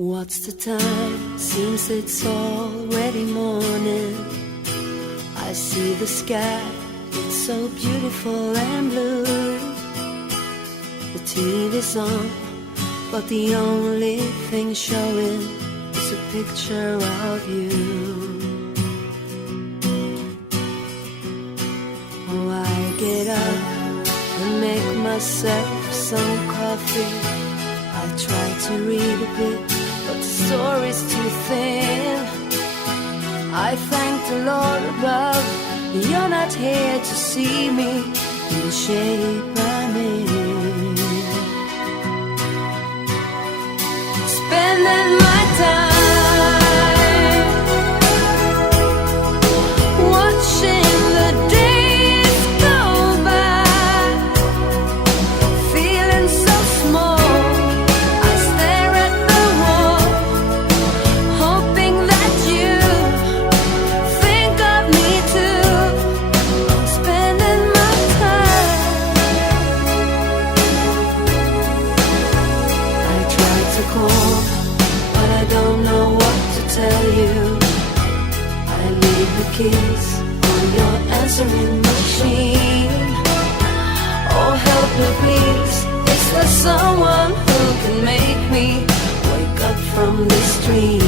What's the time? Seems it's already morning. I see the sky, it's so beautiful and blue. The TV's on, but the only thing showing is a picture of you. Oh, I get up and make myself some coffee. I try to read a bit, but the story's too thin. I thank the Lord above, you're not here to see me in the shape I'm in. Spending my time watching the days go by, feeling so small. I stare at the wall, hoping that you think of me too. Spending my time. I try to call, but I don't know what to tell you. I leave the keys on your answering machine. Oh, help me please, is there someone who can make me wake up from this dream?